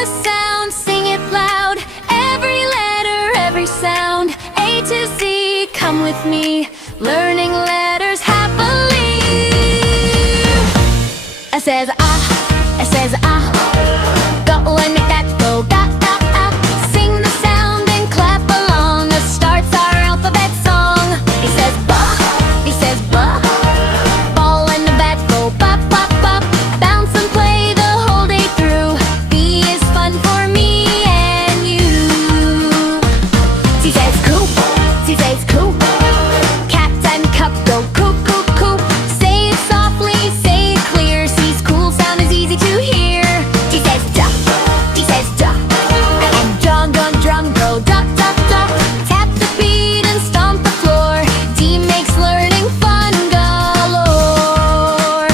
the sound, sing it loud. Every letter, every sound. A to Z, come with me. Learning letters happily. S says ah, S says ah. Go and make that go, ga, ga, ah. Sing the sound and clap along. It starts our alphabet song. B says ba, B says ba. Ball and the bat go, bop, bop, bop. Bounce and play the whole day through. B is fun for me and you. C says coop, C says coop. Cat and cup go, coop, coop, coop. Say it softly, say it clear. C's cool sound is easy to hear. D says duck, D says duck. And drum, drum, drum go, duck, duck, duck. Tap the beat and stomp the floor. D makes learning fun galore.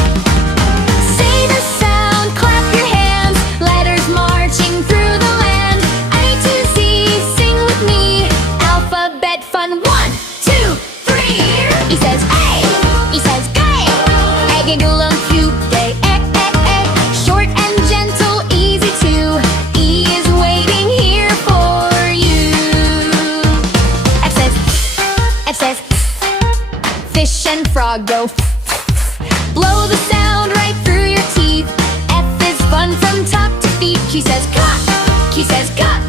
Say the sound, clap your hands. Letters marching through the land. A to Z, sing with me. Alphabet fun, 1, 2, 3. E says A, E says gay. Egg and gulong cute day. Short and gentle, easy too. E is waiting here for you. F says, F says, fish and frog go. Blow the sound right through your teeth. F is fun from top to feet. Q says cut, Q says cut.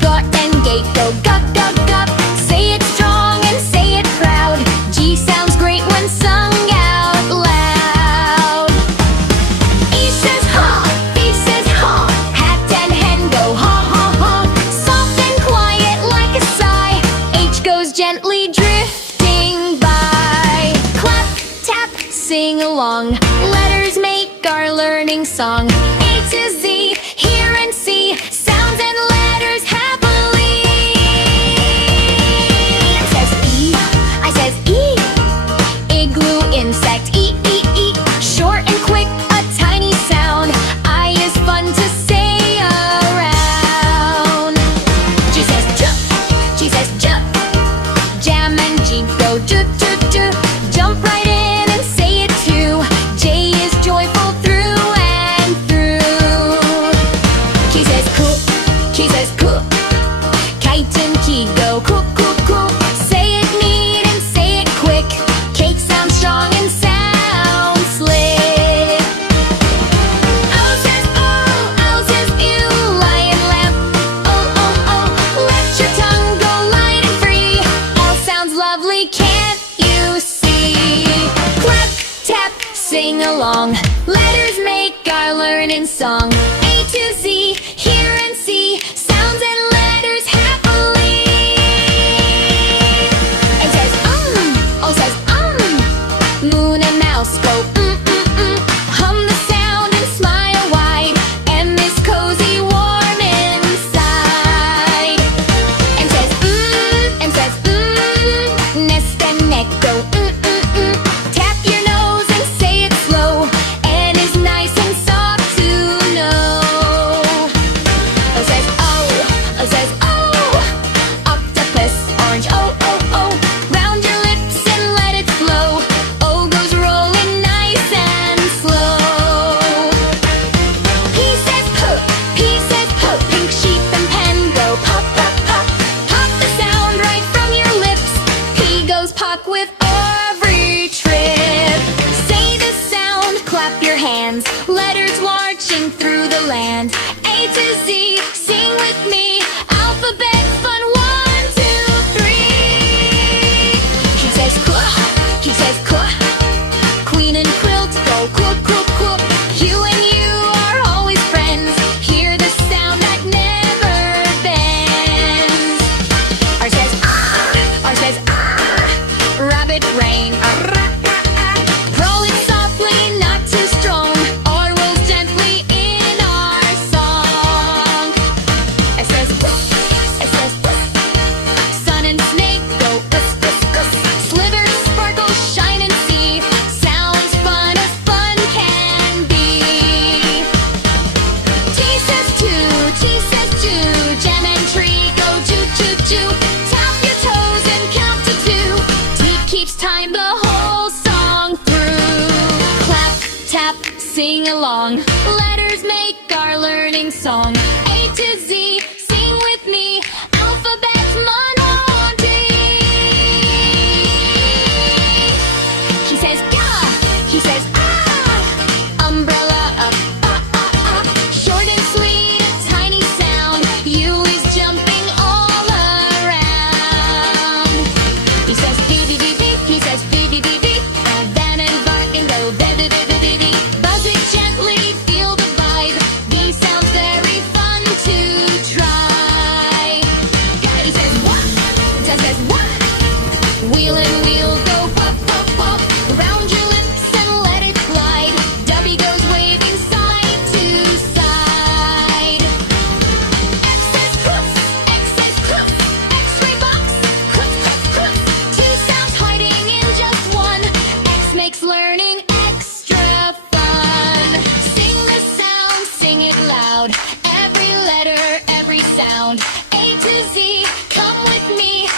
Gut and gate go, gut, gut, gut. Say it strong and say it proud. G sounds great when sung out loud. E says ha, E says ha. Hat and hen go ha, ha, ha. Soft and quiet like a sigh. H goes gently drifting by. Clap, tap, sing along. Letters make our learning song. A to Z, hear and see. Sounds and letters happily. I says E, I says E. Igloo insect, E, E, E. Short and quick, a tiny sound. I is fun to say around. G says j, G says j. Jam and Jeep go j, j, j. Jump right in and say it too. J is joyful through and through. Q says cool, Q says cool. Kite and key go cool, cool, cool. Say it neat and say it quick. Cake sounds strong and sounds slick. O says ew, lion lamp. Oh, oh, oh, let your tongue go light and free. L sounds lovely, can't you see? Clap, tap, sing along. Letters make our learning song. A to Z, hear and see. Sounds and letters happily. A says O says Moon and mouse go Hum the sound and smile wide. M is cozy, warm inside. M says nest and neck go Tap your nose and say it slow. N is nice and soft to know. O says octopus, orange, oh, oh, oh. Round your lips and let it flow. O goes rolling nice and slow. P says poop, pink sheep and pen go pop, pop, pop. Pop the sound right from your lips. P goes pock with every trip. Say the sound, clap your hands. Letters marching through the land. A to Z, sing with me. Alphabet fun, 1, 2, 3. Q says quah, Q says quah. Queen and quilt go quook, quook, quook. You and you are always friends. Hear the sound that never bends. R says rabbit rain. Roll it softly, not too strong. R rolls gently in our song. S says sun and snake go Slither, sparkle, shine and see. Sounds fun as fun can be. T says two. Jam and tree go choo, choo, choo. Tap your toes and count to 2. T keeps time the whole song through. Clap, tap, sing along. Letters make our learning learning song. A to Z, sing with me. Alphabet Monody. He says gah, he says ah. Umbrella up, up. Short and sweet, tiny sound. U is jumping all around. He says dee dee dee dee, he says dee dee dee dee. Van and Barton go da da da da dee dee. Buzz it gently, feel the vibe. These sounds very fun to try. He says what? Dad says what? Wheel and wheel go pop pop pop. Round your lips and let it glide. W goes waving side to side. X says crooks, X says crooks. X-ray box, crooks, crooks, crooks. Two sounds hiding in just one. X makes learning extra fun. Sing the sound, sing it loud. Every letter, every sound. A to Z, come with me.